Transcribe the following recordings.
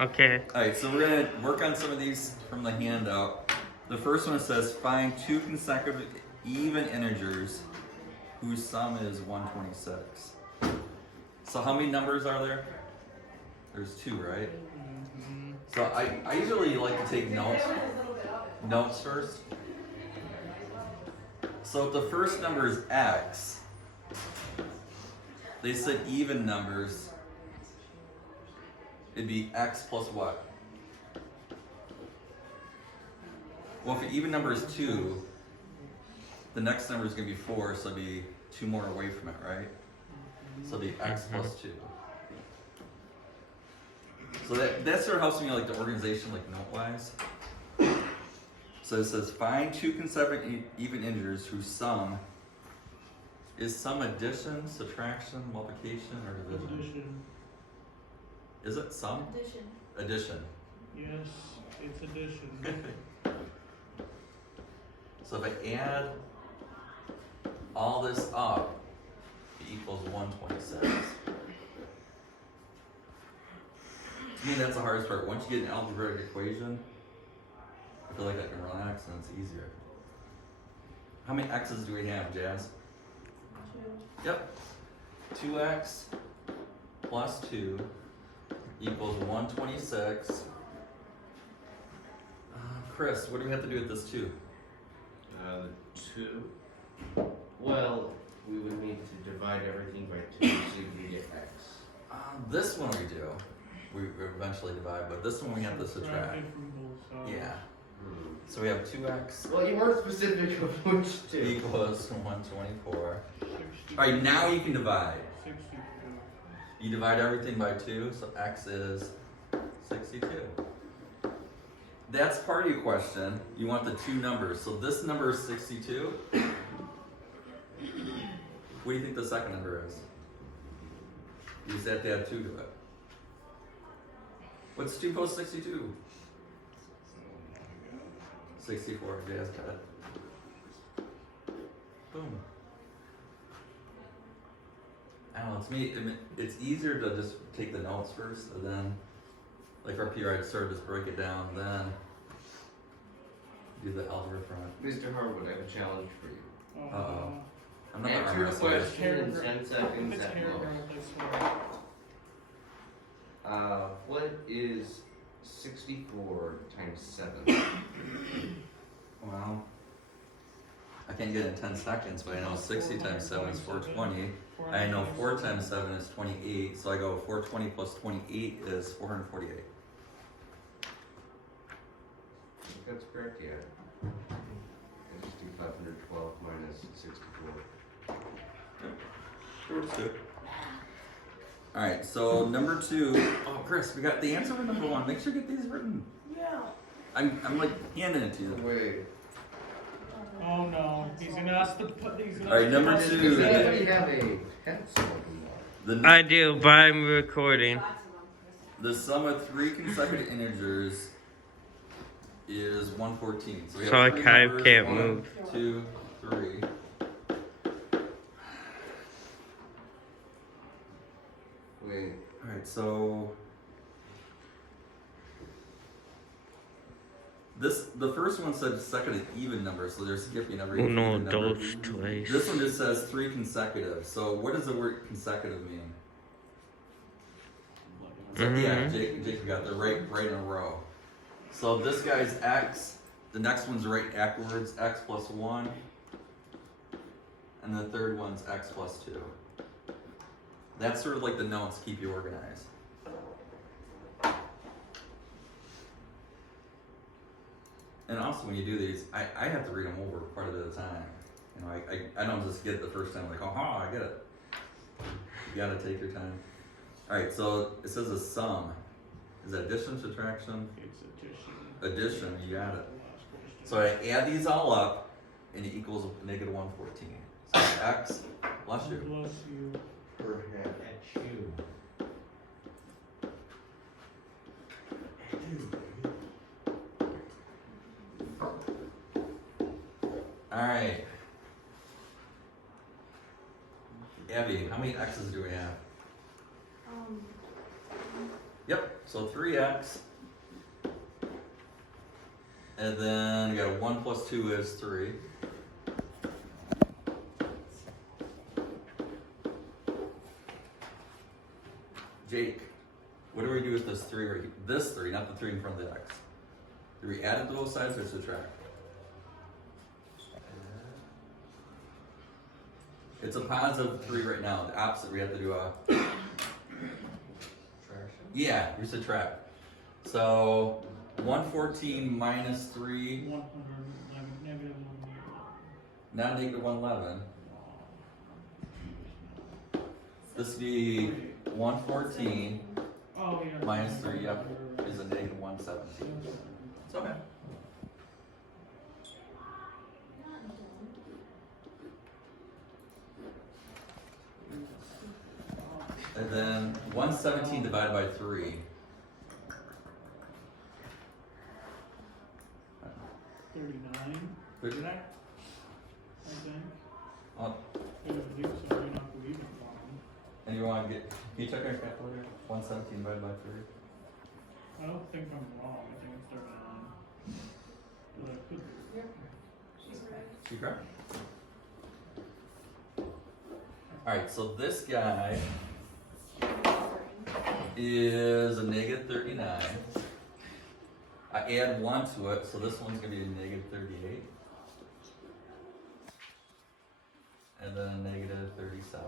Okay. Alright, so we're going to work on some of these from the handout. The first one says find two consecutive even integers whose sum is 126. So how many numbers are there? There's two, right? So I usually like to take notes first. So if the first number is x, they said even numbers, it'd be x plus what? Well, if an even number is 2, the next number is going to be 4, so it'd be 2 more away from it, right? So it'd be x plus 2. So that sort of helps me like the organization, like note-wise. So it says find two consecutive even integers whose sum is sum addition, subtraction, multiplication, or division? Addition. Is it sum? Addition. Addition. Yes, it's addition. So if I add all this up, it equals 126. To me, that's the hardest part. Once you get an algebraic equation, I feel like I can relax and it's easier. How many x's do we have, Jazz? 2. Yep. 2x plus 2 equals 126. Chris, what do we have to do with this 2? 2. Well, we would need to divide everything by 2 so you can get x. This one we do. We eventually divide, but this one we have to subtract. Subtract from both sides. Yeah. So we have 2x Well, you weren't specific of which 2. equals 124. 60, Alright, now you can divide. 62. You divide everything by 2, so x is 62. That's part of your question. You want the two numbers. So this number is 62. What do you think the second number is? You just have to add 2 to it. What's 2 plus 62? 64. Jazz got it. Boom. I don't know, to me, it's easier to just take the notes first, and then, like our PR, I'd sort of just break it down, then do the algebra from it. Mr. Harwood, I have a challenge for you. Uh-oh. I'm not Answer gonna the wrestle this. question in 10 seconds It's at paragraph, most. I swear. What is 64 times 7? Well, I can't get it in 10 seconds, but I know 60 times 7 is 420. I know 4 times 7 is 28, so I go 420 plus 28 is 448. I think that's correct, yeah. I just do 512 minus 64. Alright, so number 2. Oh, Chris, we got the answer for number 1. Make sure you get these written. Yeah. I'm like handing it to you. Wait. Oh no, he's gonna ask the. Alright, number 2. Does anybody have a pencil? I do, but I'm recording. The sum of 3 consecutive integers is 114. So, we have So I 3 kind of numbers, can't 1, move. 2, 3. Wait. Alright, so the first one said second even number, so they're skipping every Uno, even number. dos, tres. This one just says 3 consecutive. So what does the word consecutive mean? So, yeah, Jake got the right in a row. So this guy's x, the next one's right backwards, x plus 1, and the third one's x plus 2. That's sort of like the notes keep you organized. And also when you do these, I have to read them over quite a bit of time. You know, I don't just get it the first time like, oh, I get it. You gotta take your time. Alright, so it says a sum. Is that addition, subtraction? It's addition. Addition, you got it. Last question. So I add these all up, and it equals negative 114. So x, bless you. Bless you. Perhaps at you. Alright. Abby, how many x's do we have? Yep, so 3x. And then you got 1 plus 2 is 3. Jake, what do we do with this 3 right here? This 3, not the 3 in front of the x. Do we add it to both sides or subtract? It's a positive 3 right now. The opposite, we have to do a... Yeah, we subtract. So 114 minus 3, 111, negative 111. not negative 111. This would be 114 Oh, yeah. minus 3, yep, is a negative 117. It's okay. And then 117 divided by 3. 39, 39? I think. Oh, If you so, you're not believing one. and you want to get, can you check our calculator? 117 divided by 3. I don't think I'm wrong. I think it's 39. But I could be. You correct? Alright, so this guy is a negative 39. I add 1 to it, so this one's going to be a negative 38. And then a negative 37.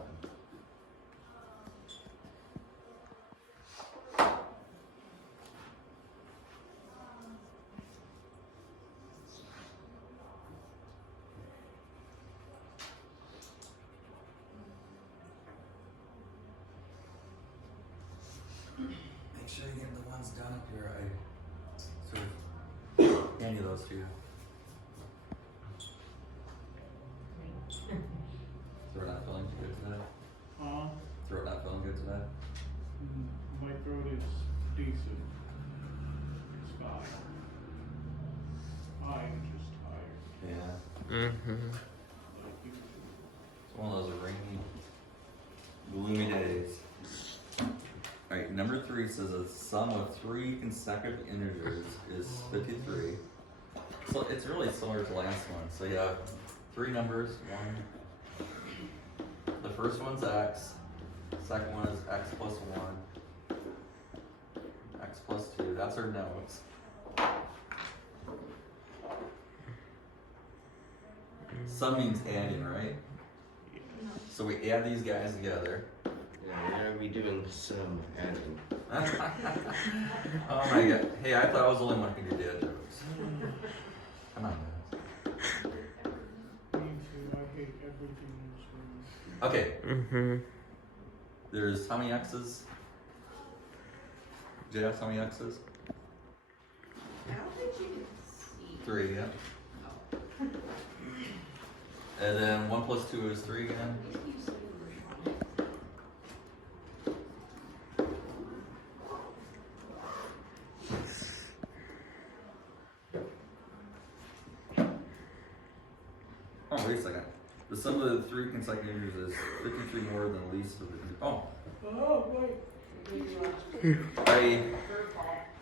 Make sure you get the ones down up here. I sort of hand you those to you. Throat not feeling too good today? Throat not feeling good today? My throat is decent. It's fine. I'm just tired. Yeah. Mm-hmm. Like usual. It's one of those rainy, gloomy days. Alright, number 3 says a sum of 3 consecutive integers is 53. So it's really similar to the last one. So you have 3 numbers, 1. The first one's x. Second one is x plus 1. X plus 2. That's our notes. Sum means adding, right? So we add these guys together. Yeah, we're gonna be doing some adding. Oh my god. Hey, I thought I was the only one who could do dad jokes. Come on, guys. Me too. I hate everything in this room. Okay, Mm-hmm. there's how many x's? JS, how many x's? I don't think you can see. 3, yeah. And then 1 plus 2 is 3 again. Oh, wait a second. The sum of the 3 consecutive integers is 53 more than the least of the. Oh, Oh, wait.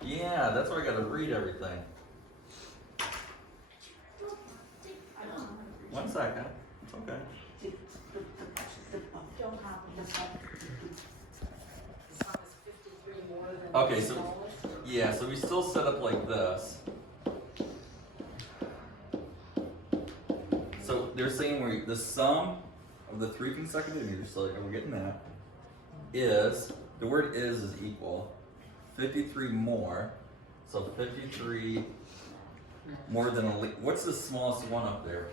yeah, that's why I gotta read everything. 1 second. It's okay. Don't hop on the side. The sum is 53 more than Okay, the so- smallest. Yeah, so we still set up like this. So they're saying the sum of the 3 consecutive integers, so we're getting that, is, the word is equal, 53 more, so 53 more than what's the smallest one up there?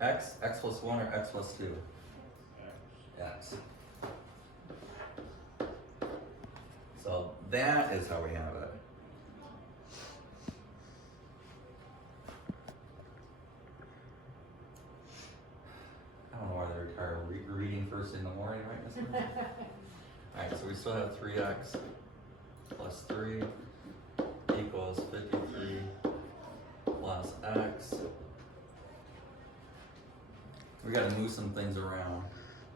X plus 1, or x plus 2? X. So that is how we have it. I don't know why they require reading first in the morning, right? Alright, so we still have 3x plus 3 equals 53 plus x. We gotta move some things around.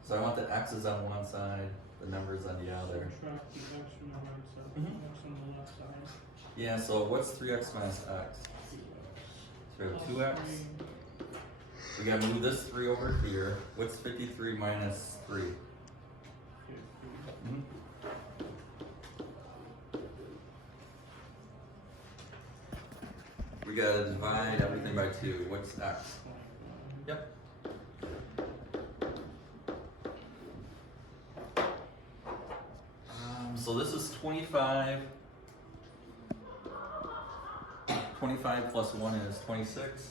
So I want the x's on one side the numbers on the other. Subtract the x from the right side, Mhm. x on the left side. Yeah, so what's 3x minus x? So we have 2x. We gotta move this 3 over here. What's 53 minus 3? Mhm. We gotta divide everything by 2. What's x? Yep. So this is 25. 25 plus 1 is 26.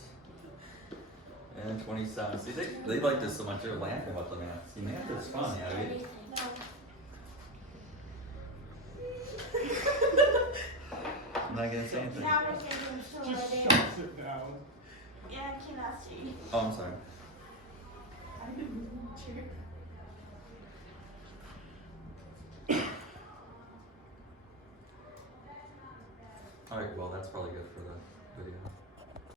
And 27. See, they like this so much, they're laughing about the math. See, math is fun, Abby. I'm not gonna say anything. Now we're getting so Just ready. shuts it down. Yeah, I cannot see. Oh, I'm sorry. Alright, well, that's probably good for the